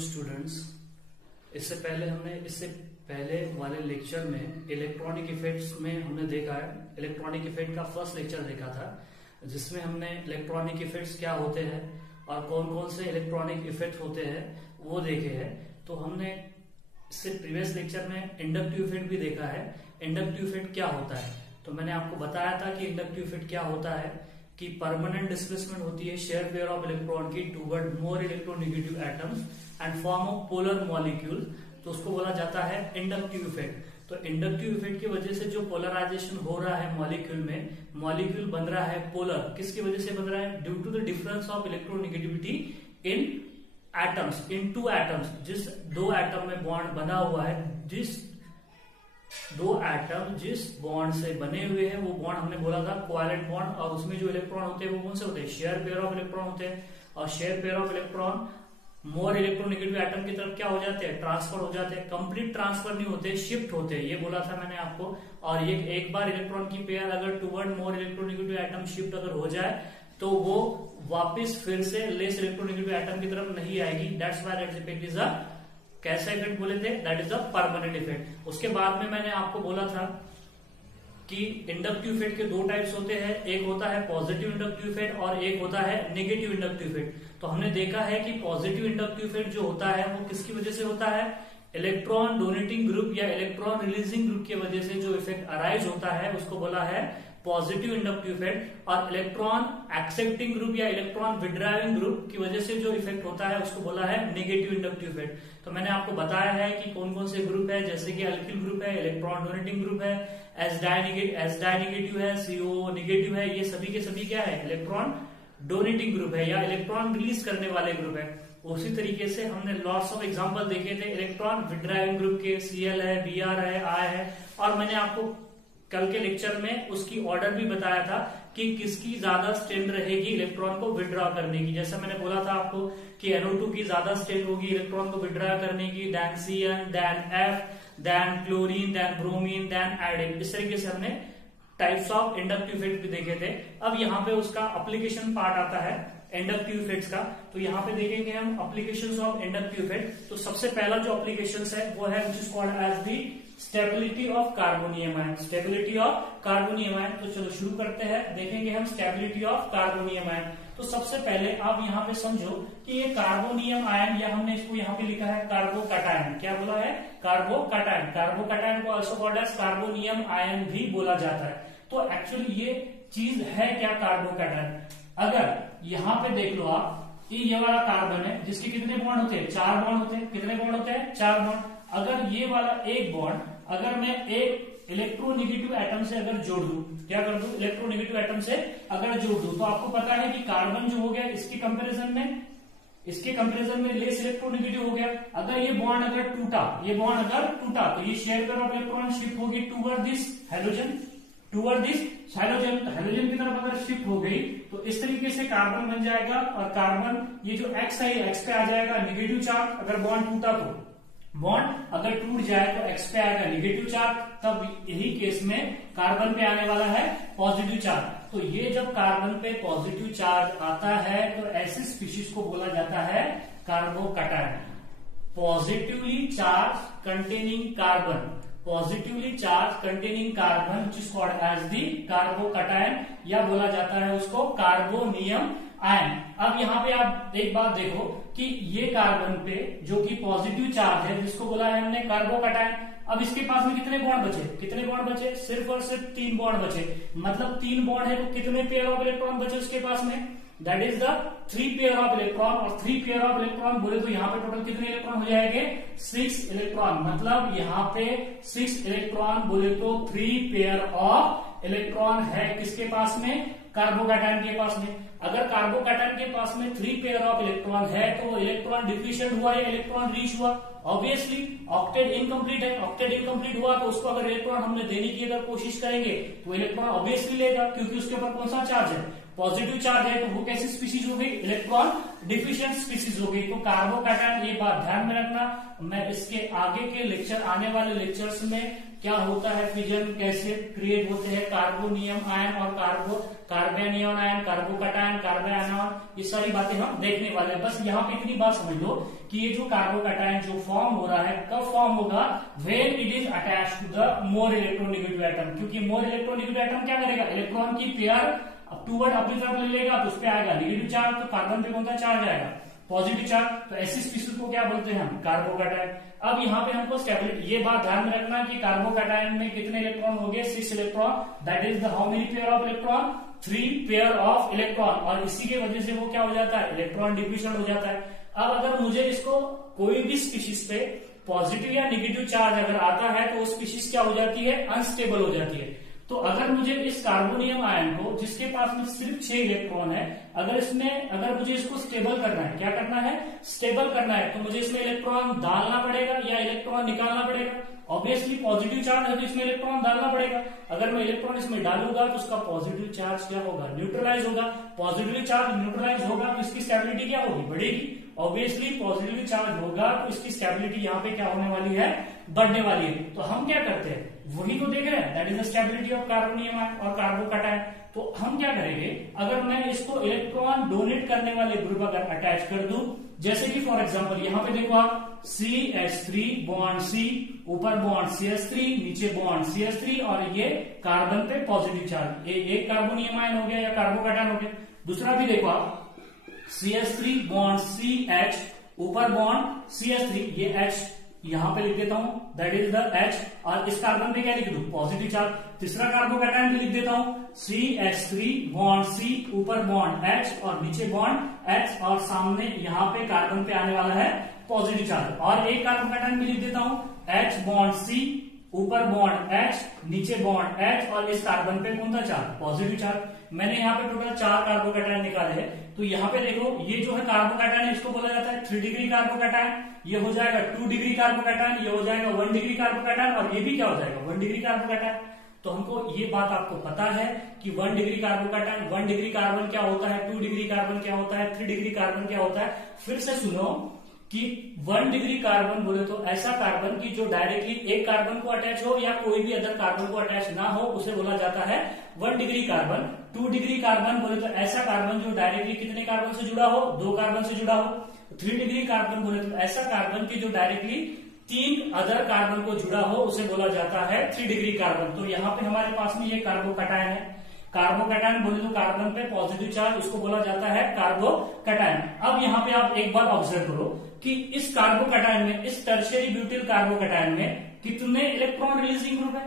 Students, इससे पहले वाले लेक्चर में इलेक्ट्रॉनिक इफेक्ट्स में हमने देखा है। इलेक्ट्रॉनिक इफेक्ट का फर्स्ट लेक्चर देखा था, जिसमें हमने इलेक्ट्रॉनिक इफेक्ट्स क्या होते हैं और कौन कौन से इलेक्ट्रॉनिक इफेक्ट होते हैं वो देखे हैं। तो हमने इससे प्रीवियस लेक्चर में इंडक्टिव इफेक्ट भी देखा है। इंडक्टिव इफेक्ट क्या होता है, तो मैंने आपको बताया था कि इंडक्टिव इफेक्ट क्या होता है कि परमानेंट डिस्प्लेसमेंट होती है शेयर पेयर ऑफ इलेक्ट्रॉन की toward more electronegative atoms and form of polar molecule, तो उसको बोला जाता है इंडक्टिव इफेक्ट। तो इंडक्टिव इफेक्ट की वजह से जो पोलराइजेशन हो रहा है मॉलिक्यूल में, मॉलिक्यूल बन रहा है पोलर। किसकी वजह से बन रहा है? Due to the difference of electronegativity in atoms, in two atoms. जिस दो एटम में बॉन्ड बना हुआ है, जिस दो एटम जिस बॉन्ड से बने हुए हैं वो बॉन्ड हमने बोला था कोवैलेंट बॉन्ड, और उसमें जो इलेक्ट्रॉन होते हैं वो कौन से होते हैं? शेयर पेयर ऑफ इलेक्ट्रॉन होते हैं। और share pair of electron more electronegative atom की तरफ क्या हो जाते हैं? ट्रांसफर हो जाते हैं। कंप्लीट ट्रांसफर नहीं होते, शिफ्ट होते हैं, ये बोला था मैंने आपको। और ये एक बार इलेक्ट्रॉन की पेयर अगर टुवर्ड मोर इलेक्ट्रोनेगेटिव एटम शिफ्ट अगर हो जाए तो वो वापस फिर से लेस इलेक्ट्रोनेगेटिव एटम की तरफ नहीं आएगी। That's why that effect is a कैसा इफेक्ट बोले थे? That is a permanent effect. उसके बाद में मैंने आपको बोला था कि इंडक्टिव इफेक्ट के दो टाइप्स होते हैं, एक होता है पॉजिटिव इंडक्टिव इफेक्ट और एक होता है नेगेटिव इंडक्टिव इफेक्ट। तो हमने देखा है कि पॉजिटिव इंडक्टिव इफेक्ट जो होता है वो किसकी वजह से होता है? इलेक्ट्रॉन डोनेटिंग ग्रुप या इलेक्ट्रॉन रिलीजिंग ग्रुप की वजह से जो इफेक्ट अराइज होता है उसको बोला है पॉजिटिव इंडक्टिव इफेक्ट। और इलेक्ट्रॉन एक्सेप्टिंग ग्रुप या इलेक्ट्रॉन विड्राइविंग ग्रुप की वजह से जो इफेक्ट होता है उसको बोला है नेगेटिव इंडक्टिव इफेक्ट। तो मैंने आपको बताया है कि कौन कौन से ग्रुप है, जैसे कि अल्किल ग्रुप है, इलेक्ट्रॉन डोनेटिंग ग्रुप है, एस डाई नेगेटिव है, CO नेगेटिव है। ये सभी के सभी क्या है? इलेक्ट्रॉन डोनेटिंग ग्रुप है या इलेक्ट्रॉन रिलीज करने वाले ग्रुप है। उसी तरीके से हमने लॉट्स ऑफ एग्जांपल देखे थे इलेक्ट्रॉन विड्राइविंग ग्रुप के, Cl है, Br है, I है। और मैंने आपको कल के लेक्चर में उसकी ऑर्डर भी बताया था कि किसकी ज्यादा स्ट्रेंथ रहेगी इलेक्ट्रॉन को विड्रॉ करने की। जैसा मैंने बोला था आपको कि NO2 की ज्यादा स्ट्रेंथ होगी इलेक्ट्रॉन को विड्रॉ करने की, then Cn, then F, then chlorine, then bromine, then iodine. इस तरीके से हमने टाइप्स ऑफ इंडक्टिव इफेक्ट भी देखे थे। अब यहाँ पे उसका एप्लीकेशन पार्ट आता है इंडक्टिव इफेक्ट्स का। तो यहाँ पे देखेंगे हम एप्लीकेशंस ऑफ इंडक्टिव इफेक्ट। तो सबसे पहला जो एप्लीकेशंस है वो है which is called as the stability of carbonium ion. Stability of carbonium ion. तो चलो शुरू करते हैं, देखेंगे हम स्टेबिलिटी ऑफ कार्बोनियम आयन। तो सबसे पहले आप यहाँ पे समझो कि ये कार्बोनियम आयन, या हमने इसको यहाँ पे लिखा है कार्बोकैटायन। क्या बोला है? कार्बोकैटायन। कार्बोकैटायन को also called as carbonium ion भी बोला जाता है। तो एक्चुअली ये चीज है क्या कार्बोकैटायन? अगर यहाँ पे देख लो आप, ये वाला कार्बन है जिसके कितने बॉन्ड होते हैं? 4 बॉन्ड होते हैं। कितने बॉन्ड होते हैं? 4 बॉन्ड। अगर ये वाला एक बॉन्ड अगर मैं एक इलेक्ट्रोनेगेटिव एटम से अगर जोड़ दूं, क्या कर दूं? इलेक्ट्रोनेगेटिव एटम से अगर जोड़ दूं, तो आपको पता है कि कार्बन जो हो गया इसके कंपैरिजन में लेस इलेक्ट्रोनेगेटिव हो गया। अगर ये बॉन्ड अगर टूटा, तो ये share pair of electron shift होगी टूवर्ड दिस हैलोजन, तो हैलोजन की तरफ अगर शिफ्ट हो गई तो इस तरीके से कार्बन बन जाएगा। और कार्बन ये जो X है, X पे आ जाएगा नेगेटिव चार्ज। अगर बॉन्ड टूटा तो बॉन्ड अगर टूट जाए तो X पे आएगा नेगेटिव चार्ज। तब यही केस में कार्बन पे आने वाला है पॉजिटिव चार्ज। तो ये जब कार्बन पे पॉजिटिव चार्ज आता है तो ऐसी स्पीशीज को बोला जाता है carbocation. Positively charge containing carbon, positively charge containing carbon which is called as the carbocation, या बोला जाता है उसको कार्बोनियम आयन। अब यहाँ पे आप एक बात देखो कि ये कार्बन पे जो कि पॉजिटिव चार्ज है, जिसको बोला है हमने कार्बोकैटायन, अब इसके पास में कितने बॉन्ड बचे? कितने बॉन्ड बचे? सिर्फ और सिर्फ 3 बॉन्ड बचे। मतलब 3 बॉन्ड है तो कितने पेयर ऑफ इलेक्ट्रॉन बचे उसके पास में? That is the 3 pair of electron. और 3 पेयर ऑफ इलेक्ट्रॉन बोले तो यहाँ पे टोटल कितने इलेक्ट्रॉन हो जाएंगे? 6 इलेक्ट्रॉन। मतलब यहाँ पे 6 इलेक्ट्रॉन बोले तो 3 पेयर ऑफ इलेक्ट्रॉन है किसके पास में? कार्बोकैटायन के पास में। अगर कार्बोकैटायन के पास में 3 पेयर ऑफ इलेक्ट्रॉन है तो इलेक्ट्रॉन डिफिशिएंट हुआ या इलेक्ट्रॉन रीच हुआ? ऑब्वियसली ऑक्टेट इनकम्प्लीट है। ऑक्टेट इनकम्प्लीट हुआ तो उसको अगर इलेक्ट्रॉन हमने देने की अगर कोशिश करेंगे तो इलेक्ट्रॉन ऑब्वियसली लेगा, क्योंकि उसके ऊपर कौन सा चार्ज है? पॉजिटिव चार्ज है। तो वो कैसी स्पीशीज हो गई? इलेक्ट्रॉन डिफिशिएंट स्पीशीज हो गई। तो कार्बोकैटायन, ये बात ध्यान में रखना। मैं इसके आगे के लेक्चर, आने वाले लेक्चर्स में क्या होता है फिजन, कैसे क्रिएट होते हैं कार्बोनियम आयन और कार्बेनियन आयन, कार्बोकटायन, कार्बोएनॉन, ये सारी बातें हम देखने वाले हैं। बस यहाँ पे इतनी बात समझ लो कि ये जो कार्बोकटायन जो फॉर्म हो रहा है कब फॉर्म होगा, when it is attached to the more electronegative atom, क्योंकि मोर इलेक्ट्रोनेगेटिव एटम क्या करेगा, इलेक्ट्रॉन की पेयर टूवर्ड अपनी तरफ ले लेगा तो उस पर आएगा नेगेटिव चार्ज, तो कार्बन पे कौन सा चार्ज आएगा, पॉजिटिव चार्ज, तो ऐसी स्पीशीज को क्या बोलते हैं हम, कार्बोकटायन। अब यहाँ पे हमको स्टेबिलिटी, ये बात ध्यान में रखना कि कार्बोकटायन में कितने इलेक्ट्रॉन हो गए, 6 electron, that is the how many pair of electron, 3 pair of electron, और इसी की वजह से वो क्या हो जाता है, इलेक्ट्रॉन डिफ्यूजन हो जाता है। अब अगर मुझे इसको कोई भी स्पीशीज पे पॉजिटिव या नेगेटिव चार्ज अगर आता है तो वो स्पीशीज क्या हो जाती है, अनस्टेबल हो जाती है। तो अगर मुझे इस कार्बोनियम आयन को, जिसके पास में सिर्फ 6 इलेक्ट्रॉन है, अगर मुझे इसको स्टेबल करना है, क्या करना है, स्टेबल करना है, तो मुझे इसमें इलेक्ट्रॉन डालना पड़ेगा या इलेक्ट्रॉन निकालना पड़ेगा। ऑब्वियसली पॉजिटिव चार्ज है तो इसमें इलेक्ट्रॉन डालना पड़ेगा। अगर मैं इलेक्ट्रॉन इसमें डालूंगा तो उसका पॉजिटिव चार्ज क्या होगा, न्यूट्रलाइज होगा। पॉजिटिव चार्ज न्यूट्रलाइज होगा तो इसकी स्टेबिलिटी क्या होगी, बढ़ेगी। ऑब्वियसली पॉजिटिव चार्ज होगा तो इसकी स्टेबिलिटी यहाँ पे क्या होने वाली है, बढ़ने वाली है। तो हम क्या करते हैं, वही तो देख रहे हैं, that is the stability of carbonium ion और कार्बोकटायन। तो हम क्या करेंगे, अगर मैं इसको इलेक्ट्रॉन डोनेट करने वाले ग्रुप अगर अटैच कर दूं, जैसे कि फॉर एग्जांपल यहाँ पे देखो आप, CH3 बॉन्ड C, ऊपर बॉन्ड CH3, नीचे बॉन्ड CH3, और ये कार्बन पे पॉजिटिव चार्ज, एक कार्बोनियम आयन हो गया या कार्बोकटायन हो गया। दूसरा भी देखो आप, CH3 बॉन्ड CH, ऊपर बॉन्ड CH3, ये H यहां पे लिख देता हूं, दैट इज द H, और इस कार्बन पे क्या लिख दूं, पॉजिटिव चार्ज। तीसरा कार्बोकटायन भी लिख देता हूं, CH3 बॉन्ड C, ऊपर बॉन्ड H और नीचे बॉन्ड H, और सामने यहां पे कार्बन पे आने वाला है पॉजिटिव चार्ज। और एक कार्बोकटायन भी लिख देता हूं, H बॉन्ड C, ऊपर बॉन्ड H, नीचे बॉन्ड H, और इस कार्बन पे कौन सा चार्ज, पॉजिटिव चार्ज। मैंने यहाँ पे टोटल 4 कार्बोकटायन निकाले हैं। तो यहाँ पे देखो, ये जो है कार्बोकटायन है, इसको बोला जाता है 3 डिग्री कार्बोकटायन, ये हो जाएगा 2 डिग्री कार्बोकटायन, ये हो जाएगा 1 डिग्री कार्बोकटायन, और ये भी क्या हो जाएगा, 1 डिग्री कार्बोकटायन। तो हमको ये बात आपको पता है कि 1 डिग्री कार्बोकटायन, 1 डिग्री कार्बन क्या होता है, 2 डिग्री कार्बन क्या होता है, 3 डिग्री कार्बन क्या होता है। फिर से सुनो कि 1 डिग्री कार्बन बोले तो ऐसा कार्बन की जो डायरेक्टली एक कार्बन को अटैच हो या कोई भी अदर कार्बन को अटैच ना हो, उसे बोला जाता है 1 डिग्री कार्बन। 2 डिग्री कार्बन बोले तो ऐसा कार्बन जो डायरेक्टली कितने कार्बन से जुड़ा हो, 2 कार्बन से जुड़ा हो। 3 डिग्री कार्बन बोले तो ऐसा कार्बन की जो डायरेक्टली 3 अदर कार्बन को जुड़ा हो, उसे बोला जाता है 3 डिग्री कार्बन। तो यहाँ पे हमारे पास में ये कार्बोकटायन है। कार्बोकटायन बोले तो कार्बन पे पॉजिटिव चार्ज, उसको बोला जाता है कार्बोकटायन। अब यहाँ पे आप एक बार ऑब्जर्व करो कि इस कार्बोकटायन में, इस टर्शियरी ब्यूटिल कार्बोकटायन में कितने इलेक्ट्रॉन रिलीजिंग ग्रुप है,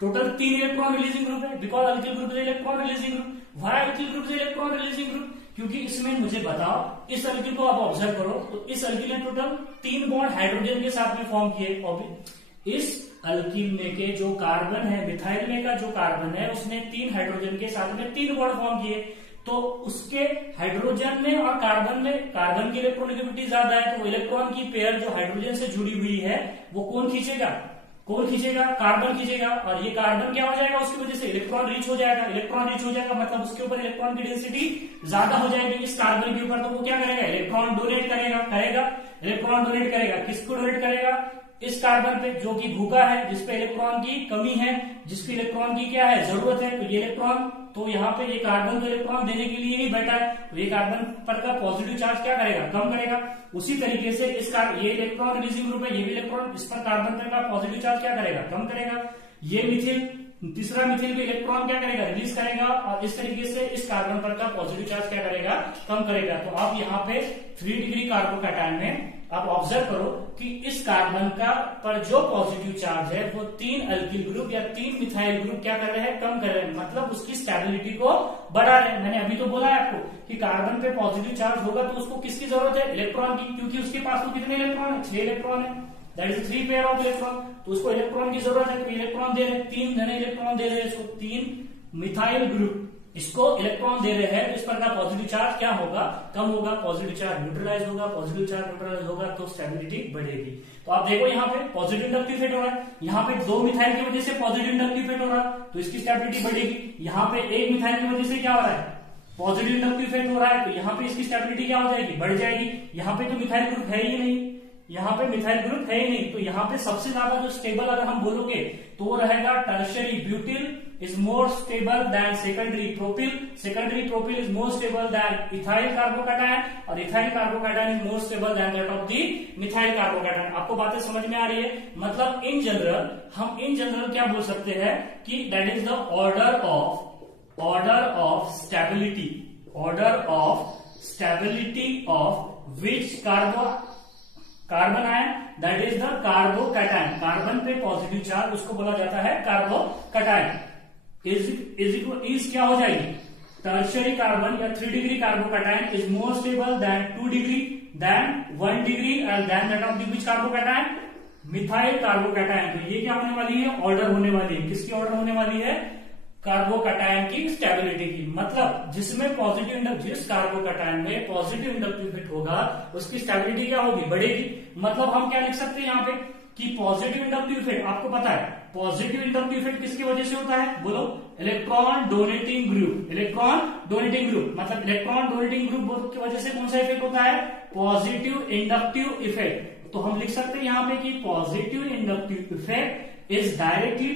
टोटल 3 इलेक्ट्रॉन रिलीजिंग ग्रुप है, because alkyl group is electron releasing group. Why alkyl group is electron releasing group, क्योंकि इसमें मुझे बताओ, इस अल्किल को आप ऑब्जर्व करो तो इस अल्किल ने टोटल 3 बॉन्ड हाइड्रोजन के साथ में फॉर्म किए। इस अल्किल में के जो कार्बन है, मिथाइल में का जो कार्बन है, उसने 3 हाइड्रोजन के साथ में 3 बॉन्ड फॉर्म किए। तो उसके हाइड्रोजन में और कार्बन में, कार्बन की इलेक्ट्रोनेगेटिविटी ज्यादा है, तो इलेक्ट्रॉन की पेयर जो हाइड्रोजन से जुड़ी हुई है वो कौन खींचेगा, कार्बन खींचेगा। और ये कार्बन क्या हो जाएगा, उसकी वजह से इलेक्ट्रॉन रीच हो जाएगा। इलेक्ट्रॉन रीच हो जाएगा मतलब उसके ऊपर इलेक्ट्रॉन की डेंसिटी ज्यादा हो जाएगी इस कार्बन के ऊपर। तो वो क्या करेगा, इलेक्ट्रॉन डोनेट करेगा, इलेक्ट्रॉन डोनेट करेगा। किसको डोनेट करेगा, इस कार्बन पे जो कि भूखा है, जिसपे इलेक्ट्रॉन की कमी है, जिसपे इलेक्ट्रॉन की क्या है, जरूरत है। तो ये इलेक्ट्रॉन, तो यहाँ पे ये कार्बन तो इलेक्ट्रॉन देने के लिए ही बैठा है, तो ये कार्बन पर का पॉजिटिव चार्ज क्या करेगा, कम करेगा। उसी तरीके से ये इलेक्ट्रॉन रिलीजिंग ग्रुप है, ये भी इलेक्ट्रॉन, इस पर कार्बन पर का पॉजिटिव चार्ज क्या करेगा, कम करेगा। ये मिथिल, तीसरा मिथिल भी इलेक्ट्रॉन क्या करेगा, रिलीज करेगा, और इस तरीके से इस कार्बन पर का पॉजिटिव चार्ज क्या करेगा, कम करेगा। तो आप यहाँ पे 3 डिग्री कार्बोकटायन में आप ऑब्जर्व करो कि इस कार्बन का पर जो पॉजिटिव चार्ज है वो 3 अल्किल ग्रुप या 3 मिथाइल ग्रुप क्या कर रहे हैं, कम कर रहे हैं, मतलब उसकी स्टेबिलिटी को बढ़ा रहे हैं। मैंने अभी तो बोला है आपको कि कार्बन पे पॉजिटिव चार्ज होगा तो उसको किसकी जरूरत है, इलेक्ट्रॉन की, क्योंकि उसके पास तो कितने इलेक्ट्रॉन है, 6 इलेक्ट्रॉन है, that is 3 pair of electron. तो उसको इलेक्ट्रॉन की जरूरत है, तो इलेक्ट्रॉन दे रहे, 3 घने इलेक्ट्रॉन दे रहे हैं इसको, 3 मिथाइल ग्रुप इसको इलेक्ट्रॉन दे रहे हैं। तो इस पर का पॉजिटिव चार्ज क्या होगा, कम होगा, पॉजिटिव चार्ज न्यूट्रलाइज होगा, पॉजिटिव चार्ज न्यूट्रलाइज होगा तो स्टेबिलिटी बढ़ेगी। तो आप देखो यहाँ पे पॉजिटिव इंडक्टिव इफेक्ट हो रहा है, यहाँ पे 2 मिथाइल की वजह से पॉजिटिव इंडक्टिव इफेक्ट हो रहा है तो इसकी स्टेबिलिटी बढ़ेगी। यहाँ पे 1 मिथाइल की वजह से क्या हो रहा है, पॉजिटिव इंडक्टिव इफेक्ट हो रहा है, तो यहाँ पे इसकी स्टेबिलिटी क्या हो जाएगी, बढ़ जाएगी। यहाँ पे तो मिथाइल ग्रुप है ही नहीं, यहाँ पे मिथाइल ग्रुप है ही नहीं, तो यहाँ पे सबसे ज्यादा जो स्टेबल अगर हम बोलोगे तो वो रहेगा tertiary butyl is more stable than secondary propyl. Secondary propyl is more stable than ethyl carbocation और ethyl carbocation is more stable than that of the methyl carbocation. आपको बातें समझ में आ रही है? मतलब इन जनरल क्या बोल सकते हैं कि that is the order of stability of which carbon ion, that is the carbocation. Carbon पे पॉजिटिव चार्ज, उसको बोला जाता है कार्बोकैटायन. इज क्या हो जाएगी? टर्शियरी कार्बन या 3 degree carbocation is more stable than 2 degree than 1 degree and then that of the which carbocation? Methyl carbocation. तो ये क्या होने वाली है? ऑर्डर होने वाली है. किसकी ऑर्डर होने वाली है? कार्बोकैटायन की स्टेबिलिटी की. मतलब जिसमें जिस कार्बोकैटायन में पॉजिटिव इंडक्टिव इफेक्ट होगा उसकी स्टेबिलिटी क्या होगी? बढ़ेगी. मतलब हम क्या लिख सकते हैं यहाँ पे कि पॉजिटिव इंडक्टिव इफेक्ट, आपको पता है पॉजिटिव इंडक्टिव इफेक्ट किसकी वजह से होता है? बोलो. Electron donating group. मतलब इलेक्ट्रॉन डोनेटिंग ग्रुप की वजह से कौन सा इफेक्ट होता है? Positive inductive effect. तो हम लिख सकते हैं यहाँ पे कि positive inductive effect is directly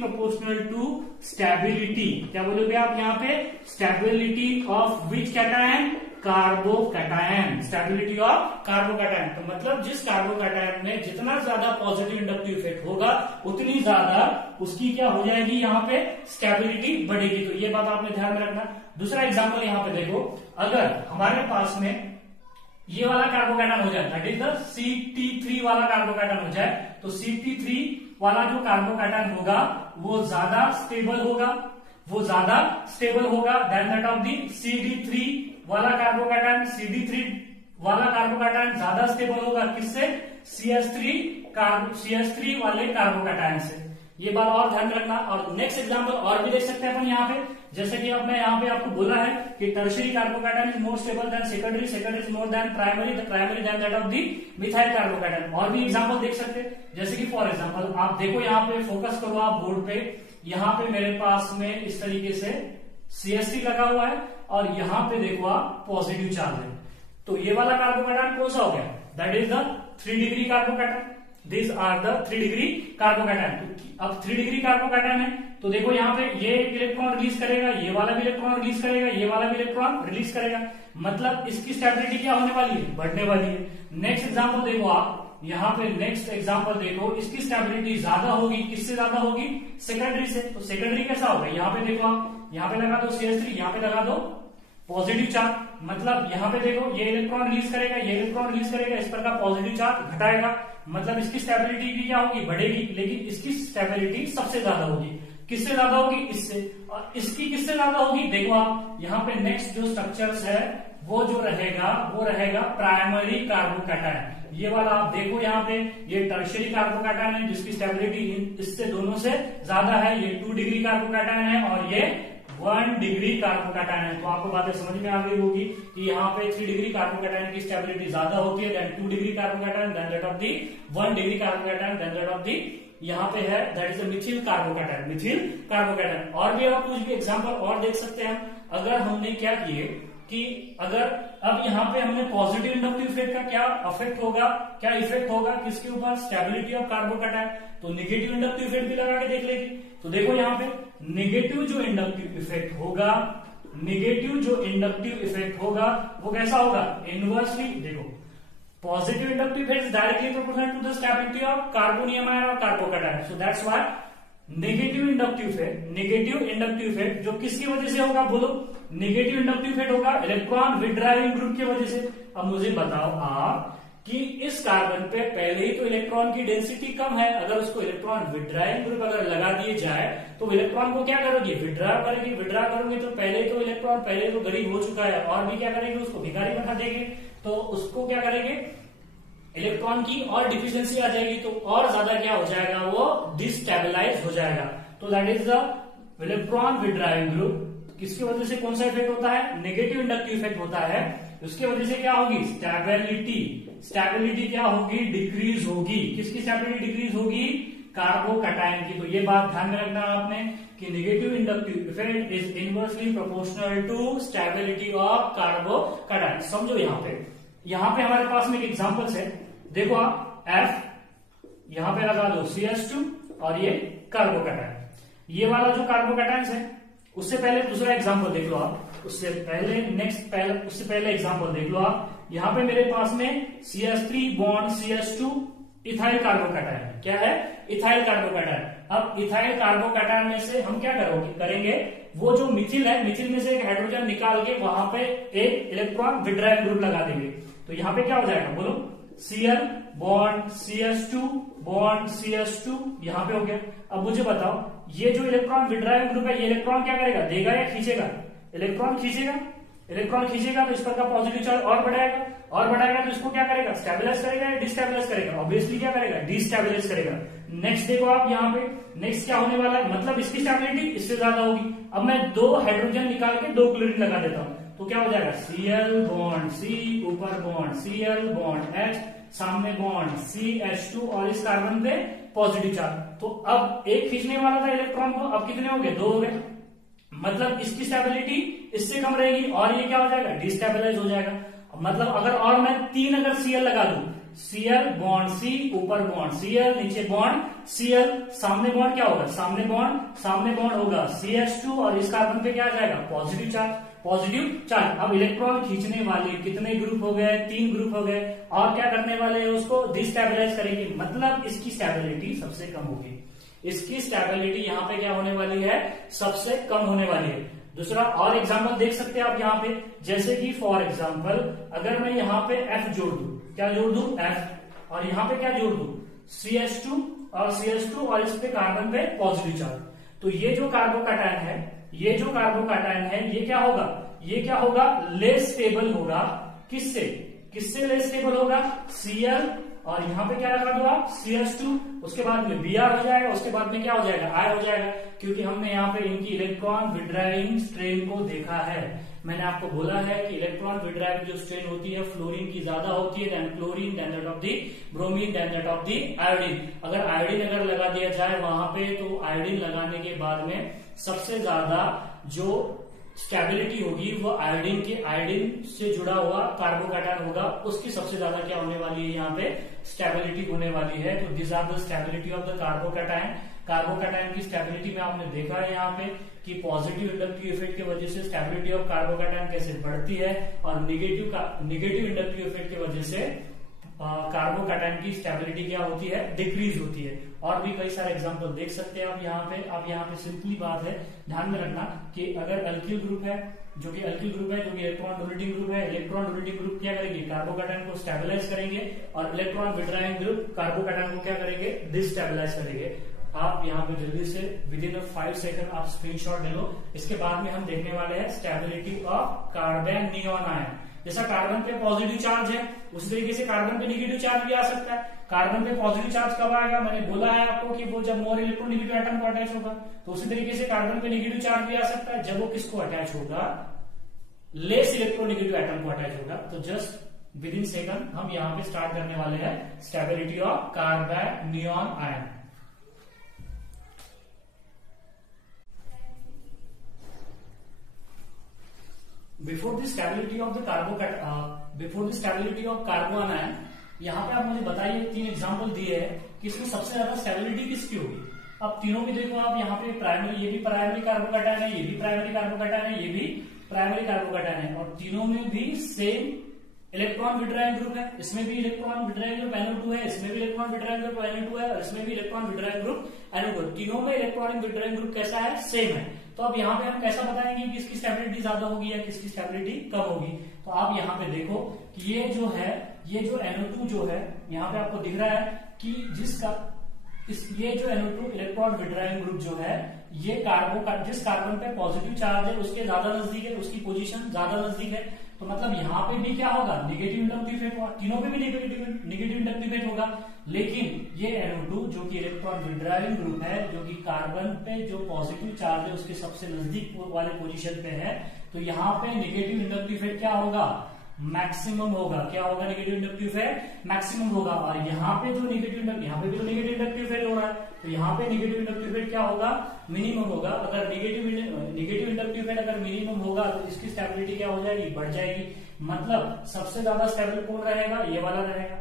proportional to stability. क्या बोलोगे आप यहाँ पे? Stability of which cation? Carbocation. Stability of carbocation. तो मतलब जिस कार्बोकैटायन में जितना ज्यादा पॉजिटिव इंडक्टिव इफेक्ट होगा उतनी ज्यादा उसकी क्या हो जाएगी? यहाँ पे स्टेबिलिटी बढ़ेगी. तो ये बात आपने ध्यान में रखना. दूसरा एग्जाम्पल यहाँ पे देखो, अगर हमारे पास में ये वाला कार्बोकैटायन हो जाए, दैट इज द CT3 वाला कार्बोकैटायन हो जाए, तो CT3 वाला जो कार्बोकैटायन होगा वो ज्यादा स्टेबल होगा then that of the CD3 वाला कार्बोकैटायन. CD3 वाला कार्बोकैटायन ज्यादा स्टेबल होगा किससे? CH3 वाले कार्बोकैटायन से. ये बात और ध्यान रखना. और नेक्स्ट एग्जांपल और भी देख सकते हैं अपन यहाँ पे, जैसे कि अब मैं यहाँ पे आपको बोला है कि tertiary carbocation is more stable than secondary is more than primary than that of the methyl carbocation. और भी एग्जांपल देख सकते हैं, जैसे कि फॉर एग्जांपल आप देखो यहाँ पे, फोकस करो आप बोर्ड पे. यहाँ पे मेरे पास में इस तरीके से CH3 लगा हुआ है और यहाँ पे देखो आप पॉजिटिव चार्ज है. तो ये वाला कार्बोकैटायन कौन सा हो गया? That is the 3 degree carbocation. These are the 3 degree carbocation. अब 3 डिग्री कार्बोकैटायन है तो देखो यहाँ पे ये इलेक्ट्रॉन रिलीज करेगा, ये वाला भी इलेक्ट्रॉन रिलीज करेगा, ये वाला भी इलेक्ट्रॉन रिलीज करेगा. मतलब इसकी स्टेबिलिटी क्या होने वाली है? बढ़ने वाली है. नेक्स्ट एग्जांपल देखो आप, यहाँ पे नेक्स्ट एग्जांपल देखो, इसकी स्टेबिलिटी ज्यादा होगी. किससे ज्यादा होगी? सेकेंडरी से. तो सेकेंडरी कैसा होगा? यहाँ पे देखो आप, यहाँ पे लगा दो CH3, यहाँ पे लगा दो पॉजिटिव चार्ज. मतलब यहाँ पे देखो ये इलेक्ट्रॉन रिलीज करेगा, ये इलेक्ट्रॉन रिलीज करेगा, इस पर का पॉजिटिव चार्ज घटाएगा. मतलब इसकी स्टेबिलिटी भी क्या होगी? बढ़ेगी. लेकिन इसकी स्टेबिलिटी सबसे ज्यादा होगी. किससे ज्यादा होगी? इससे. और इसकी किससे ज्यादा होगी? देखो आप यहाँ पे नेक्स्ट जो स्ट्रक्चर्स है वो रहेगा प्राइमरी कार्बोकैटायन. ये वाला आप देखो यहाँ पे, ये टर्शियरी कार्बोकैटायन है जिसकी स्टेबिलिटी इससे दोनों से ज्यादा है. ये 2 डिग्री कार्बोकैटायन है और ये 1 डिग्री कार्बोकैटायन है. तो आपको बातें समझ में आ गई होगी कि यहाँ पे 3 डिग्री कार्बोकैटायन की स्टेबिलिटी ज्यादा होती है than 2 degree carbocation than that of the 1 degree carbocation than that of the यहाँ पे है दैट इज मिथिल कार्बोकैटायन. और भी आप कुछ भी एग्जांपल और देख सकते हैं. अगर हमने क्या किए कि अगर अब यहाँ पे हमने पॉजिटिव इंडक्टिव इफेक्ट का क्या इफेक्ट होगा किसके ऊपर? Stability of carbocation. तो नेगेटिव इंडक्टिव इफेक्ट भी लगा के देख लेगी. तो देखो यहाँ पे नेगेटिव जो इंडक्टिव इफेक्ट होगा वो कैसा होगा? इनवर्सली. देखो positive inductive effect directly proportional to the stability of carbonium ion और carbocation. So that's why negative inductive effect जो किसकी वजह से होगा? बोलो. नेगेटिव इंडक्टिव इफेक्ट होगा इलेक्ट्रॉन विड्राइविंग ग्रुप की वजह से. अब मुझे बताओ आप कि इस कार्बन पे पहले ही तो इलेक्ट्रॉन की डेंसिटी कम है, अगर उसको इलेक्ट्रॉन विड्राइविंग ग्रुप अगर लगा दिए जाए तो इलेक्ट्रॉन को क्या करोगे? विड्रा करोगे. तो पहले तो इलेक्ट्रॉन पहले तो गरीब हो चुका है और भी क्या करेंगे? उसको भिखारी बना देंगे. तो उसको क्या करेंगे? इलेक्ट्रॉन की और डिफिशियंसी आ जाएगी तो और ज्यादा क्या हो जाएगा? वो डिस्टेबलाइज हो जाएगा. तो that is the electron withdrawing group. किसकी वजह से कौन सा इफेक्ट होता है? नेगेटिव इंडक्टिव इफेक्ट होता है. उसकी वजह से क्या होगी? स्टेबिलिटी क्या होगी? डिक्रीज होगी. किसकी स्टेबिलिटी डिक्रीज होगी? कार्बोकैटायन की। तो ये बात ध्यान में रखना आपने कि negative inductive effect is inversely proportional to stability of carbocation. समझो यहाँ पे हमारे पास में एक एग्जांपल्स है, देखो आप F यहां पे लगा दो CH2 और ये कार्बोकैटायन। ये वाला जो कार्बोकैटायन है उससे पहले दूसरा एग्जांपल देख लो आप, उससे पहले एग्जांपल देख लो आप। यहां पे मेरे पास में CH3 bond CH2 ethyl carbocation. क्या है? Ethyl carbocation. अब इथाइल कार्बोकैटायन में से हम क्या करेंगे, वो जो मिथिल है, मिथिल में से एक हाइड्रोजन निकाल के वहां पे एक इलेक्ट्रॉन विड्रायल ग्रुप लगा देंगे। तो यहां पे क्या हो जाएगा बोलो, Cl bond CH2 bond CH2 यहां पे हो गया। अब मुझे बताओ ये जो इलेक्ट्रॉन विड्रायल ग्रुप है, ये इलेक्ट्रॉन क्या करेगा, देगा या खींचेगा? इलेक्ट्रॉन खींचेगा तो इस पर का पॉजिटिव चार्ज और बढ़ाएगा तो इसको क्या करेगा, स्टेबलाइज करेगा या डिस्टेबलाइज करेगा? ऑब्वियसली क्या करेगा, डिस्टेबलाइज करेगा। नेक्स्ट देखो आप यहाँ पे, नेक्स्ट क्या होने वाला है, मतलब इसकी स्टेबिलिटी इससे ज्यादा होगी। अब मैं 2 हाइड्रोजन निकाल के 2 क्लोरीन लगा देता हूं तो क्या हो जाएगा, Cl बॉन्ड C, ऊपर बॉन्ड Cl बॉन्ड H, सामने बॉन्ड CH2 और इस कार्बन पे पॉजिटिव चार्ज। तो अब एक खींचने वाला था इलेक्ट्रॉन को, अब कितने हो गए, 2 हो गए। मतलब इसकी स्टेबिलिटी इससे कम रहेगी और ये क्या हो जाएगा, डिस्टेबलाइज हो जाएगा। मतलब अगर और मैं 3 अगर Cl लगा दूं, Cl बॉन्ड C, ऊपर बॉन्ड Cl, नीचे बॉन्ड Cl, सामने बॉन्ड क्या होगा, सामने बॉन्ड होगा CH2 और इस कार्बन पे क्या आ जाएगा, पॉजिटिव चार्ज। अब इलेक्ट्रॉन खींचने वाले कितने ग्रुप हो गए, 3 ग्रुप हो गए। और क्या करने वाले हैं, उसको डिस्टेबलाइज करेंगे, मतलब इसकी स्टेबिलिटी सबसे कम होगी। इसकी स्टेबिलिटी यहाँ पे क्या होने वाली है, सबसे कम होने वाली है। दूसरा और एग्जांपल देख सकते हैं आप यहाँ पे, जैसे कि फॉर एग्जांपल अगर मैं यहाँ पे F जोड़ दूं, क्या जोड़ दूं, F, और यहाँ पे क्या जोड़ दूं, CH2 और इस पे कार्बन पे पॉजिटिव चार्ज। तो ये जो कार्बोकैटायन है, ये क्या होगा, लेस स्टेबल होगा। किससे लेस स्टेबल होगा, Cl, और यहाँ पे क्या लगा दो आप, CH2, उसके बाद में Br हो जाएगा, उसके बाद में क्या हो जाएगा, I हो जाएगा, क्योंकि हमने यहाँ पे इनकी इलेक्ट्रॉन विड्राइंग स्ट्रेन को देखा है। मैंने आपको बोला है कि इलेक्ट्रॉन विड्राइव जो स्ट्रेन होती है फ्लोरीन की ज्यादा होती है than chlorine, than that of the bromine, than that of the iodine. अगर आयोडीन अगर लगा दिया जाए वहां पे, तो आयोडीन लगाने के बाद में सबसे ज्यादा जो स्टेबिलिटी होगी वो आयोडीन से जुड़ा हुआ कार्बोकैटायन होगा, उसकी सबसे ज्यादा क्या होने वाली है, यहाँ पे स्टेबिलिटी होने वाली है। तो this are the stability of the carbocation की स्टेबिलिटी में आपने देखा है यहाँ पे कि पॉजिटिव इंडक्टिव इफेक्ट की वजह से स्टेबिलिटी ऑफ कार्बोकैटायन कैसे बढ़ती है, और निगेटिव इंडक्टिव इफेक्ट की वजह से कार्बोकैटायन की स्टेबिलिटी क्या होती है, डिक्रीज होती है। और भी कई सारे एग्जांपल देख सकते हैं आप यहाँ पे सिंपली बात है, ध्यान में रखना कि अगर अल्किल ग्रुप है जो कि इलेक्ट्रॉन डोनेटिंग ग्रुप है, इलेक्ट्रॉन डोनेटिंग ग्रुप क्या करेंगे, कार्बोकैटायन को स्टेबलाइज करेंगे, और इलेक्ट्रॉन विड्राइंग ग्रुप कार्बोकैटायन को क्या करेंगे, डिस्टेबलाइज करेंगे। आप यहाँ पे जल्दी से विदिन 5 सेकंड आप स्क्रीनशॉट ले लो। इसके बाद में हम देखने वाले हैं stability of carbon neon ion. जैसा कार्बन पे पॉजिटिव चार्ज है उसी तरीके से कार्बन पे नेगेटिव चार्ज भी आ सकता है। कार्बन पे पॉजिटिव चार्ज कब आएगा, मैंने बोला है आपको कि वो जब मोर इलेक्ट्रोनेगेटिव एटम को अटैच होगा। तो उसी तरीके से कार्बन पे नेगेटिव चार्ज भी आ सकता है जब वो किसको अटैच होगा, लेस इलेक्ट्रोनेगेटिव एटम को अटैच होगा। तो जस्ट विदिन सेकंड हम यहाँ पे स्टार्ट करने वाले हैं stability of carbon neon ion. Before the stability of carbon ion, यहाँ पे आप मुझे बताइए 3 एग्जांपल दिए हैं कि इसमें सबसे ज्यादा स्टेबिलिटी किसकी होगी। अब तीनों में देखो आप, यहाँ पे प्राइमरी, ये भी प्राइमरी कार्बोकैटायन है, ये भी प्राइमरी कार्बोकैटायन है, ये भी प्राइमरी कार्बोकैटायन है, और तीनों में भी सेम इलेक्ट्रॉन विड्राइंग ग्रुप है। इसमें भी इलेक्ट्रॉन विड्राइंग ग्रुप NO2 है, इसमें भी इलेक्ट्रॉन विड्राइंग ग्रुप NO2 है, और इसमें भी इलेक्ट्रॉन विड्राइंग ग्रुप NO2। तीनों में इलेक्ट्रॉनिक विड्राइंग ग्रुप कैसा है, सेम है। तो अब यहाँ पे हम कैसा बताएंगे कि किसकी स्टेबिलिटी ज्यादा होगी या किसकी स्टेबिलिटी कम होगी। तो आप यहाँ पे देखो कि ये जो NO2 जो है, यहाँ पे आपको दिख रहा है कि ये जो NO2 इलेक्ट्रॉन विड्राइंग ग्रुप जो है, ये जिस कार्बन पे पॉजिटिव चार्ज है उसके ज्यादा नजदीक है, उसकी पोजीशन ज्यादा नजदीक है। तो मतलब यहाँ पे भी क्या होगा, निगेटिव इंडक्टिव इफेक्ट होगा, तीनों पे भी निगेटिव इंडक्टिव इफेक्ट होगा। लेकिन ये NO2 जो कि इलेक्ट्रॉन विड्राइविंग ग्रुप है, जो कि कार्बन पे जो पॉजिटिव चार्ज है उसके सबसे नजदीक वाले पोजीशन पे है, तो यहाँ पे निगेटिव इंडक्टिव इफेक्ट क्या होगा, मैक्सिमम होगा। क्या होगा? नेगेटिव इंडक्टिव इफेक्ट मैक्सिमम होगा। और यहाँ पे जो यहाँ पे भी तो नेगेटिव इंडक्टिव इफेक्ट हो रहा है, तो यहाँ पे नेगेटिव इंडक्टिव इफेक्ट क्या होगा? मिनिमम होगा। अगर नेगेटिव इंडक्टिव इफेक्ट अगर मिनिमम होगा तो इसकी स्टेबिलिटी क्या हो जाएगी? बढ़ जाएगी। मतलब सबसे ज्यादा स्टेबल कौन रहेगा? ये वाला रहेगा।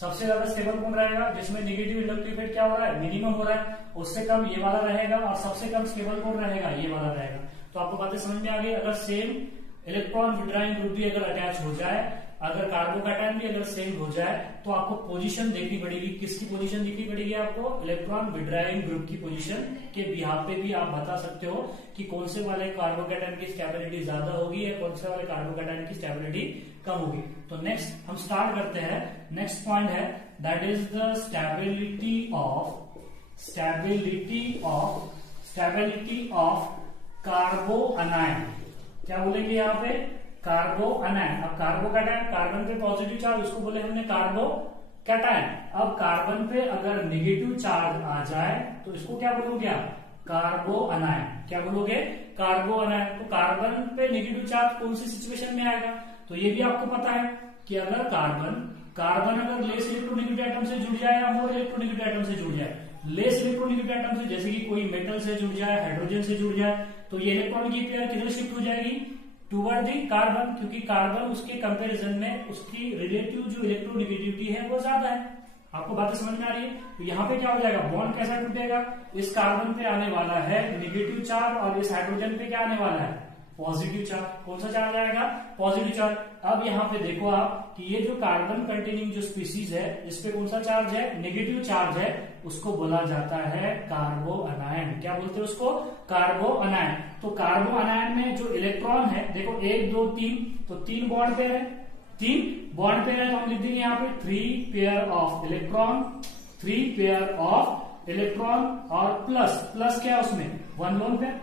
सबसे ज्यादा स्टेबल कौन रहेगा? जिसमें नेगेटिव इंडक्टिव इफेक्ट क्या हो रहा है? मिनिमम हो रहा है। उससे कम ये वाला रहेगा, और सबसे कम स्टेबल कौन रहेगा? ये वाला रहेगा। तो आपको बातें समझ में आ गई। अगर सेम इलेक्ट्रॉन विड्रॉइंग ग्रुप भी अगर अटैच हो जाए, अगर कार्बोकैटायन भी अगर सेम हो जाए, तो आपको पोजीशन देखनी पड़ेगी। किसकी पोजीशन देखनी पड़ेगी आपको? इलेक्ट्रॉन विड्रॉइंग ग्रुप की पोजीशन के बिहाफ पे भी आप बता सकते हो कि कौन से वाले कार्बोकैटायन की स्टेबिलिटी ज्यादा होगी या कौन से वाले कार्बोकैटायन की स्टेबिलिटी कम होगी। तो नेक्स्ट हम स्टार्ट करते हैं। नेक्स्ट पॉइंट है that is the stability of कार्बो अनायन। क्या बोलेंगे यहाँ पे? कार्बो अनायन। अब कार्बोकैटायन, कार्बन पे पॉजिटिव चार्ज, उसको बोले हमने कार्बो कैटायन। अब कार्बन पे अगर नेगेटिव चार्ज आ जाए तो इसको क्या बोलोगे आप? कार्बो अनायन। क्या बोलोगे? कार्बो अनायन। तो कार्बन पे नेगेटिव चार्ज कौन सी सिचुएशन में आएगा? तो ये भी आपको पता है कि अगर कार्बन अगर लेस इलेक्ट्रोनेगेटिव एटम से जुड़ जाए या मोर इलेक्ट्रोनेगेटिव एटम से जुड़ जाए, लेस इलेक्ट्रोनेगेटिव एटम से, जैसे कि कोई मेटल से जुड़ जाए, हाइड्रोजन से जुड़ जाए, तो ये इलेक्ट्रॉन की पेयर किधर शिफ्ट हो जाएगी? टुवर्ड दी कार्बन, क्योंकि कार्बन उसके कंपैरिजन में उसकी रिलेटिव जो इलेक्ट्रोनेगेटिविटी है वो ज्यादा है। आपको बातें समझ में आ रही है? तो यहाँ पे क्या हो जाएगा? बॉन्ड कैसा टूटेगा? इस कार्बन पे आने वाला है नेगेटिव चार्ज, और इस हाइड्रोजन पे क्या आने वाला है? Positive charge. कौन सा चार्ज आएगा? Positive charge. अब यहाँ पे देखो आप कि ये जो कार्बन कंटेनिंग जो स्पीसीज है, इस पे कौन सा चार्ज है? नेगेटिव चार्ज है। उसको बोला जाता है कार्बो अनायन। क्या बोलते हैं उसको? कार्बो अनायन। तो कार्बो अनायन में जो इलेक्ट्रॉन है, देखो 1 2 3, तो 3 बॉन्ड पेयर है। 3 बॉन्ड पेयर है तो हम लिख देंगे यहाँ पे 3 pair of electron, 3 pair of electron, और प्लस क्या है उसमें? 1 lone pair.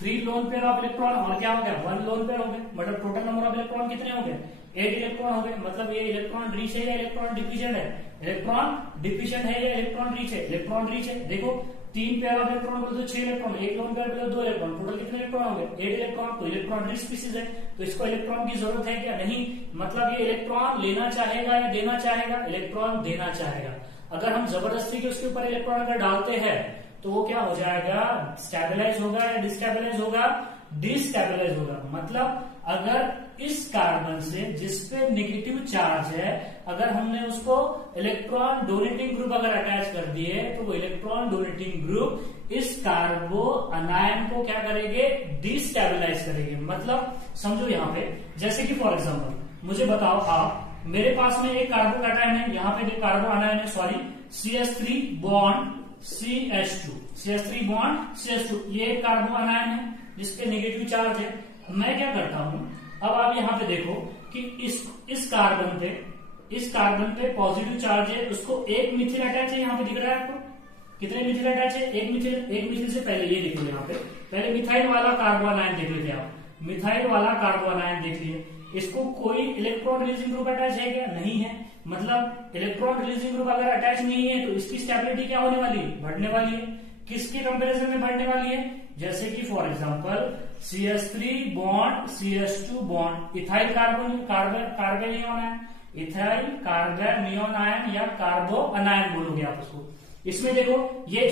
3 lone pair of electron, और क्या हो गया? 1 लोन पेयर हो गए। मतलब टोटल नंबर ऑफ इलेक्ट्रॉन कितने हो गए? 8 इलेक्ट्रॉन हो गए। मतलब ये इलेक्ट्रॉन रिच है या इलेक्ट्रॉन डिफिशिएंट है? इलेक्ट्रॉन डिफिशिएंट है या इलेक्ट्रॉन रिच है? इलेक्ट्रॉन रिच है। देखो 3 पेयर ऑफ इलेक्ट्रॉन बोले तो 6 इलेक्ट्रॉन, 1 लोन पेयर बोले 2 इलेक्ट्रॉन, टोटल कितने इलेक्ट्रॉन हो गए? 8 इलेक्ट्रॉन। तो इलेक्ट्रॉन रिच स्पीसीज है, तो इसको इलेक्ट्रॉन की जरूरत है क्या? नहीं। मतलब ये इलेक्ट्रॉन लेना चाहेगा या देना चाहेगा? इलेक्ट्रॉन देना चाहेगा। अगर हम जबरदस्ती के उसके ऊपर इलेक्ट्रॉन अगर डालते हैं तो वो क्या हो जाएगा? स्टेबलाइज होगा या डिस्टेबलाइज होगा? डिस्टेबलाइज होगा। मतलब अगर इस कार्बन से जिसपे नेगेटिव चार्ज है, अगर हमने उसको इलेक्ट्रॉन डोनेटिंग ग्रुप अगर अटैच कर दिए, तो वो इलेक्ट्रॉन डोनेटिंग ग्रुप इस कार्बो अनायन को क्या करेंगे? डिस्टेबलाइज करेंगे। मतलब समझो यहाँ पे, जैसे कि फॉर एग्जाम्पल मुझे बताओ आप, मेरे पास में एक कार्बोकैटायन है, यहाँ पे कार्बो अनायन है, sorry, CH3 bond CH2, CH3 bond CH2, ये एक कार्बो अनायन है जिसपे नेगेटिव चार्ज है। मैं क्या करता हूं, अब आप यहाँ पे देखो कि इस कार्बन पे पॉजिटिव चार्ज है, उसको एक मिथिल अटैच है। यहाँ पे दिख रहा है आपको? कितने मिथिल अटैच है? एक मिथिल से पहले ये देखो, यहाँ पे पहले मिथाइल वाला कार्बो अनायन देख लेते आप। मिथाइल वाला कार्बो अनायन देख लिए, इसको कोई इलेक्ट्रॉन रिलीजिंग ग्रुप अटैच है क्या? नहीं है। मतलब इलेक्ट्रॉन रिलीजिंग ग्रुप अगर अटैच नहीं है तो इसकी स्टेबिलिटी क्या होने वाली है? बढ़ने वाली है। किसके कंपैरिजन में बढ़ने वाली है? जैसे कि for example CH3 bond CH2 bond ethyl carbanion ion, ethyl carbanion ion या कार्बो अनायन बोलोगे आप उसको। इसमें देखो ये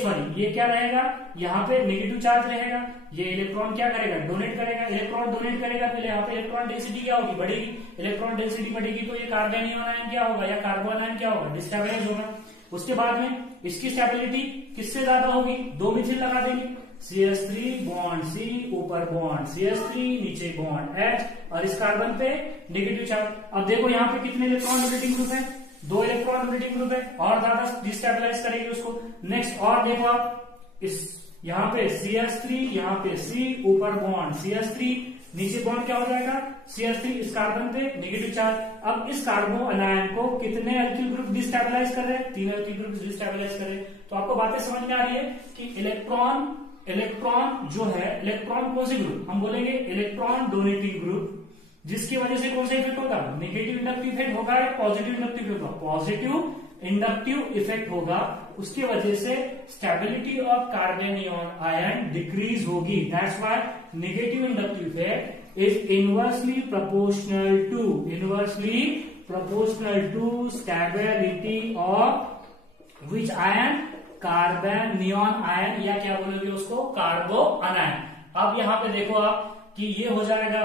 क्या रहेगा? यहाँ पे नेगेटिव चार्ज रहेगा। ये इलेक्ट्रॉन क्या करेगा? डोनेट करेगा। इलेक्ट्रॉन डोनेट करेगा तो यहाँ पे इलेक्ट्रॉन डेंसिटी क्या होगी? बढ़ेगी। इलेक्ट्रॉन डेंसिटी बढ़ेगी तो ये कार्बोनियन आयन क्या होगा या कार्बो अनायन क्या होगा? डिस्टेबलाइज होगा। उसके बाद में इसकी स्टेबिलिटी किससे ज्यादा होगी? 2 मिथिल लगा देंगे, CH3 बॉन्ड C, ऊपर बॉन्ड CH3, नीचे बॉन्ड H, और इस कार्बन पे नेगेटिव चार्ज। अब देखो यहाँ पे कितने इलेक्ट्रॉन डोनेटिंग ग्रुप है? 2 इलेक्ट्रॉन डोनेटिंग ग्रुप है, और ज्यादा डिस्टेबलाइज करेगी उसको। नेक्स्ट और देखो आप, इस यहाँ पे CH3, यहाँ पे C, ऊपर बॉन्ड CH3, नीचे बॉन्ड क्या हो जाएगा? CH3, इस कार्बन पे नेगेटिव चार्ज। अब इस कार्बो अनायन को कितने अल्किल ग्रुप डिस्टेबलाइज कर रहे हैं? 3 अल्किल ग्रुप डिस्टेबलाइज कर रहे हैं। तो आपको बातें समझ में आ रही है कि इलेक्ट्रॉन जो है, इलेक्ट्रॉन कौन से ग्रुप? हम बोलेंगे इलेक्ट्रॉन डोनेटिंग ग्रुप, जिसकी वजह से कौन सा इफेक्ट होगा? नेगेटिव इंडक्टिव इफेक्ट होगा या पॉजिटिव इंडक्टिव इफेक्ट होगा? पॉजिटिव इंडक्टिव इफेक्ट होगा। उसकी वजह से स्टेबिलिटी ऑफ कार्बोनियन आयन डिक्रीज होगी। That's why negative inductive effect is inversely proportional to stability of which ion? Carbon, neon ion, या क्या बोलोगे उसको, कार्बो अनायन। अब यहाँ पे देखो आप कि ये हो जाएगा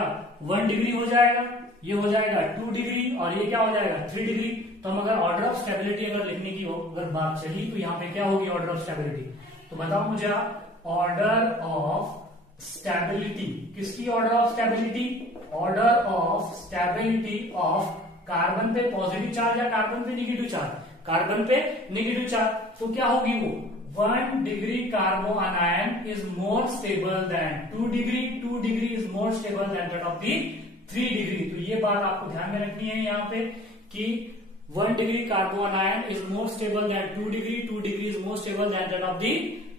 1 डिग्री हो जाएगा, ये हो जाएगा 2 डिग्री, और ये क्या हो जाएगा 3 डिग्री। तो हम अगर ऑर्डर ऑफ स्टेबिलिटी अगर लिखने की अगर बात चली तो यहाँ पे क्या होगी ऑर्डर ऑफ स्टेबिलिटी? तो बताओ मुझे आप, ऑर्डर ऑफ स्टेबिलिटी किसकी order of stability? Order of stability of carbon पे पॉजिटिव चार्ज या कार्बन पे नेगेटिव चार्ज? कार्बन पे नेगेटिव चार्ज। तो क्या होगी वो, 1 degree कार्बो अनायन is more stable than 2 degree, 2 degree is more stable then that of the 3 degree. तो ये बात आपको ध्यान में रखनी है यहाँ पे कि 1 degree कार्बो अनायन is more stable than 2 degree, 2 degree is more stable then that of the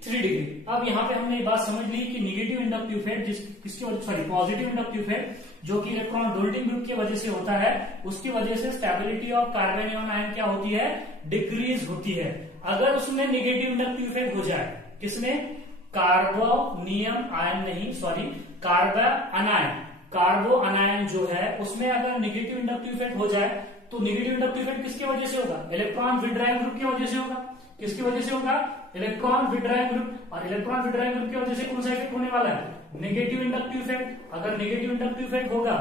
3 degree. अब यहाँ पे हमने ये बात समझ ली कि नेगेटिव इंडक्टिव इफेक्ट किसकी वजह, सॉरी पॉजिटिव इंडक्टिव इफेक्ट जो कि इलेक्ट्रॉन डोनेटिंग ग्रुप की वजह से होता है, उसकी वजह से स्टेबिलिटी ऑफ कार्बोनियम आयन क्या होती है, डिक्रीज होती है। अगर उसमें नेगेटिव इंडक्टिव इफेक्ट हो जाए, किसमें, कार्बोनियम आयन नहीं, सॉरी कार्बन अनायन, कार्बो अनायन जो है उसमें अगर नेगेटिव इंडक्टिव इफेक्ट हो जाए तो नेगेटिव इंडक्टिव इफेक्ट किसकी वजह से होगा, इलेक्ट्रॉन विड्रॉइंग ग्रुप की वजह से होगा। किसकी वजह से होगा, इलेक्ट्रॉन विड्रॉइंग ग्रुप। और इलेक्ट्रॉन विड्रॉइंग ग्रुप की वजह से कौन सा इफेक्ट होने वाला है, नेगेटिव इंडक्टिव इफेक्ट। अगर नेगेटिव इंडक्टिव इफेक्ट होगा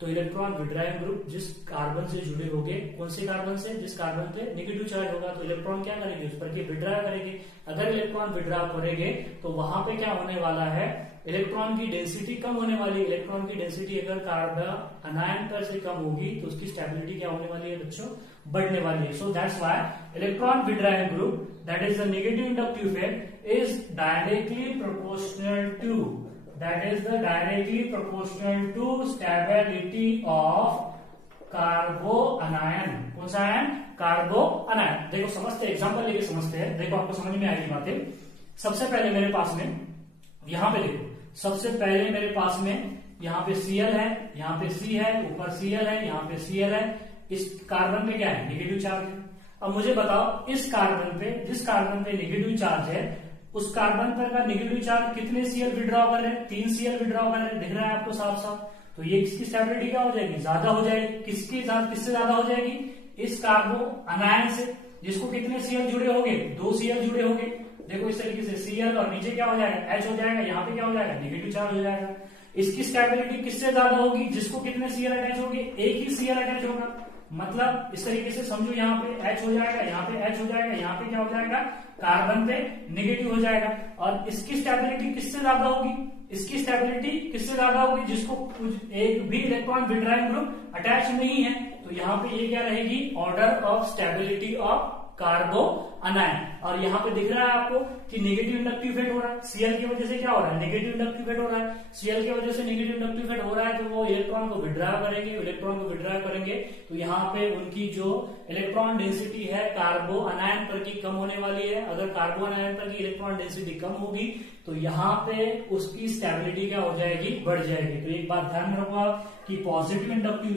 तो इलेक्ट्रॉन विड्रॉइंग ग्रुप जिस कार्बन से जुड़े होंगे, कौन से कार्बन से, जिस कार्बन पे नेगेटिव चार्ज होगा, तो इलेक्ट्रॉन क्या करेंगे, उस पर विड्रॉ करेंगे। अगर इलेक्ट्रॉन विड्रॉ करेंगे तो वहां पे क्या होने वाला है, इलेक्ट्रॉन की डेंसिटी कम होने वाली है। इलेक्ट्रॉन की डेंसिटी अगर कार्बन अनायन पर से कम होगी तो उसकी स्टेबिलिटी क्या होने वाली है बच्चों, बढ़ने वाली है। So that's why electron withdrawing group, that is the negative inductive effect, is directly proportional to, that is the directly proportional to stability of carbanion. कौन सा आयन, कार्बो अनायन। देखो समझते, एग्जांपल लेके समझते हैं, देखो आपको समझ में आएगी बातें। सबसे पहले मेरे पास में, यहां पे देखो, सबसे पहले मेरे पास में यहाँ पे Cl है, यहाँ पे C है, ऊपर Cl है, यहाँ पे Cl है। इस कार्बन पे क्या है, नेगेटिव चार्ज है। अब मुझे बताओ, इस कार्बन पे, जिस कार्बन पे नेगेटिव चार्ज है, उस कार्बन पर का नेगेटिव चार्ज कितने Cl विड्रॉ कर रहे हैं, 3 Cl विड्रॉ कर रहे हैं, दिख रहा है आपको साफ साफ। तो ये इसकी स्टेबिलिटी क्या हो जाएगी, ज्यादा हो जाएगी। किससे ज्यादा हो जाएगी, इस कार्बो अनायन से, जिसको कितने Cl जुड़े होंगे, 2 Cl जुड़े होंगे। देखो इस तरीके से Cl, और नीचे क्या हो जाएगा, H हो जाएगा, यहाँ पे क्या हो जाएगा, नेगेटिव चार्ज हो जाएगा। इसकी स्टेबिलिटी किससे ज्यादा होगी, जिसको कितने Cl अटैच होंगे, एक ही Cl अटैच होगा। मतलब इस तरीके से समझो, यहाँ पे H हो जाएगा, यहाँ पे H हो जाएगा, यहाँ पे क्या हो जाएगा, कार्बन पे नेगेटिव हो जाएगा। और इसकी स्टेबिलिटी किससे ज्यादा होगी, इसकी स्टेबिलिटी किससे ज्यादा होगी, जिसको एक भी इलेक्ट्रॉन विड्रॉइंग ग्रुप अटैच नहीं है। तो यहाँ पे ये क्या रहेगी, ऑर्डर ऑफ स्टेबिलिटी ऑफ कार्बो अनायन। और यहाँ पे दिख रहा है आपको कि नेगेटिव इंडक्टिव इफेक्ट हो रहा है, Cl की वजह से क्या हो रहा है, नेगेटिव इंडक्टिव इफेक्ट हो रहा है। Cl की वजह से नेगेटिव इंडक्टिव इफेक्ट हो रहा है, तो वो इलेक्ट्रॉन को विड्रॉ करेंगे, इलेक्ट्रॉन को विड्रॉ करेंगे तो यहाँ पे उनकी जो इलेक्ट्रॉन डेंसिटी है कार्बो अनायन पर की कम होने वाली है। अगर कार्बो अनायन पर की इलेक्ट्रॉन डेंसिटी कम होगी तो यहाँ पे उसकी स्टेबिलिटी क्या हो जाएगी, बढ़ जाएगी। तो एक बात ध्यान में रखो आप कि पॉजिटिव इंडक्टिव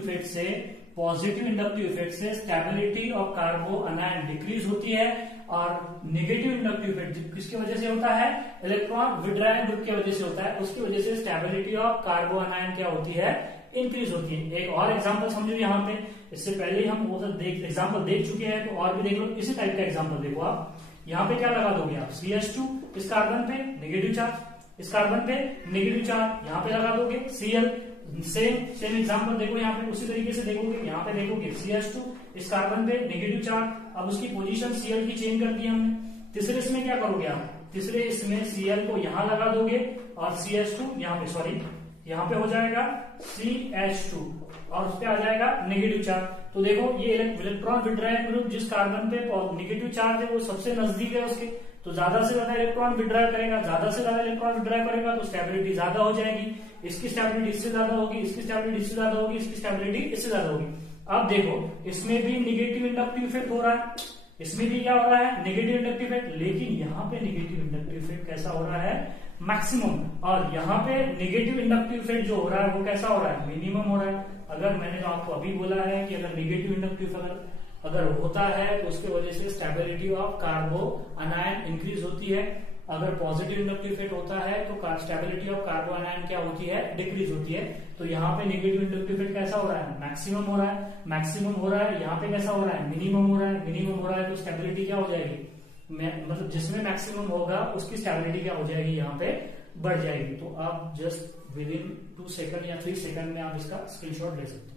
इफेक्ट से स्टेबिलिटी ऑफ कार्बो अनायन डिक्रीज होती है, और नेगेटिव इंडक्टिव इफेक्ट किसकी वजह से होता है, इलेक्ट्रॉन विड्रॉइंग ग्रुप की वजह से होता है। उसकी वजह से स्टेबिलिटी ऑफ कार्बो अनायन क्या होती है, इंक्रीज होती है। एक और एग्जांपल समझो यहाँ पे, इससे पहले हम वो एग्जांपल देख चुके हैं, तो और भी देख लो। इसी टाइप का एग्जांपल देखो आप, यहाँ पे क्या लगा दोगे आप, CH2, इस कार्बन पे नेगेटिव चार्ज, इस कार्बन पे नेगेटिव चार्ज, यहाँ पे लगा दोगे Cl। सेम एग्जांपल देखो यहाँ पे, उसी तरीके से देखोगे, यहाँ पे देखोगे CH2, इस कार्बन पे नेगेटिव चार्ज। अब उसकी पोजीशन Cl की चेंज कर दी हमने। तीसरे इसमें क्या करोगे आप, तीसरे इसमें Cl को यहाँ लगा दोगे और CH2 यहाँ पे, सॉरी यहाँ पे हो जाएगा CH2 और उस पे आ जाएगा नेगेटिव चार्ज। तो देखो ये इलेक्ट्रॉन विड्रॉइंग ग्रुप जिस कार्बन पे नेगेटिव चार्ज है वो सबसे नजदीक है उसके, तो ज्यादा से ज्यादा इलेक्ट्रॉन विड्रॉ करेगा, ज्यादा से ज्यादा इलेक्ट्रॉन विड्रॉ करेगा तो स्टेबिलिटी ज्यादा हो जाएगी। इसकी स्टेबिलिटी इससे ज्यादा होगी, इसकी स्टेबिलिटी इससे ज्यादा होगी, इसकी स्टेबिलिटी इससे ज्यादा होगी। अब देखो इसमें भी नेगेटिव इंडक्टिव इफेक्ट हो रहा है, इसमें भी क्या हो रहा है, नेगेटिव इंडक्टिव इफेक्ट। लेकिन यहाँ पे नेगेटिव इंडक्टिव इफेक्ट कैसा हो रहा है, मैक्सिमम। और यहाँ पे नेगेटिव इंडक्टिव इफेक्ट जो हो रहा है वो कैसा हो रहा है, मिनिमम हो रहा है। अगर मैंने तो आपको अभी बोला है कि अगर नेगेटिव इंडक्टिव अगर होता है तो उसके वजह से स्टेबिलिटी ऑफ कार्बो अनायन इंक्रीज होती है, अगर पॉजिटिव इंडक्टिव इफेक्ट होता है तो स्टेबिलिटी ऑफ कार्बन आयन क्या होती है, डिक्रीज होती है। तो यहाँ पे नेगेटिव इंडक्टिव इफेक्ट कैसा हो रहा है, मैक्सिमम हो रहा है, मैक्सिमम हो रहा है। यहाँ पे कैसा हो रहा है, मिनिमम हो रहा है, मिनिमम हो रहा है। तो स्टेबिलिटी क्या हो जाएगी, मतलब जिसमें मैक्सिमम होगा उसकी स्टेबिलिटी क्या हो जाएगी, यहाँ पे बढ़ जाएगी। तो आप जस्ट विद इन 2 सेकंड या 3 सेकंड में आप इसका स्क्रीनशॉट ले सकते हैं।